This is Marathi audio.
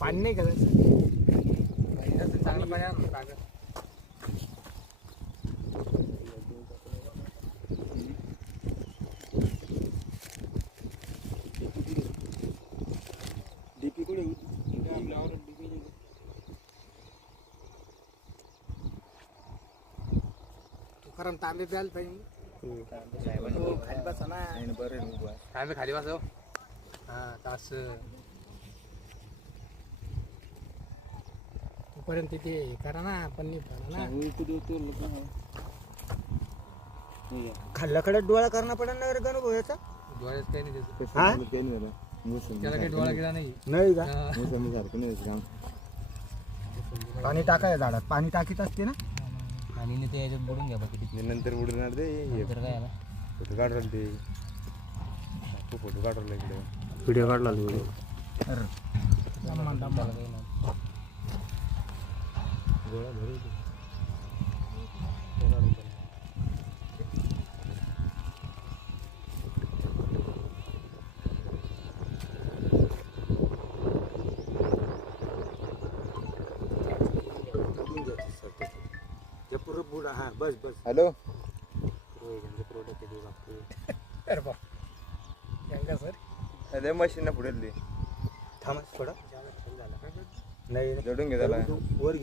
पाणी नाही का चांगलं पाणी आण कागद. डीपी कुठे तुकाराम तांबे प्यायला पाहिजे. खाली बसा ना. तांबे खाली बसव. हा तास तोपर्यंत तिथे करा ना पन्नी ना. खाल्ल्याकडे डोळा करणं पडेल ना गणू भाऊ याचा. डोळ्यात काही नाही त्याचं. हा त्याला काही डोळा गेला नाही. नाही का हा. पाणी टाकाय झाडात पाणी टाकीत असते ना. आणि ते याच्यात बुडून घ्या बाकी नंतर उडणार ते नंतर काय ना फोटो काढून ते तू फोटो काढून इकडे व्हिडिओ काढला व्हिडिओ. गोळा भरू हा बस बस. हॅलो सर मशीन पुढे थांबा थोडं. नाही जोडून घे त्याला वर घे.